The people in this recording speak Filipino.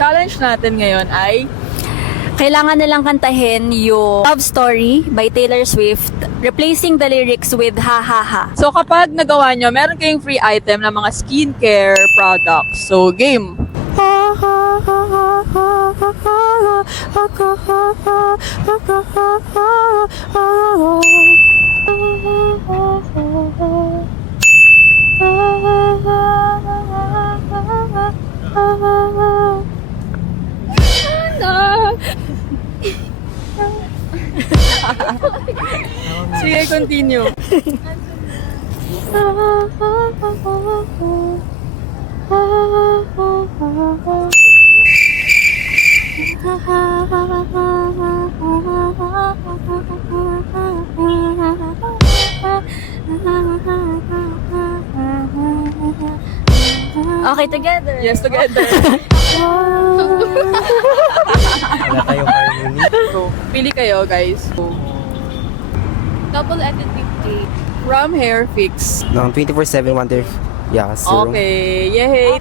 challenge natin ngayon ay Kailangan nilang kantahin yung Love Story by Taylor Swift, replacing the lyrics with ha ha ha. so kapag nagawa nyo, meron kayong free item ng mga skincare products. So, game! Sige, continue. Okay, together. Yes, together. Wala tayong harmony. So, pili kayo, guys. So, Double edit with from Hair Fix. Ng 24/7 Wonder. Yeah, serum. Okay, yay!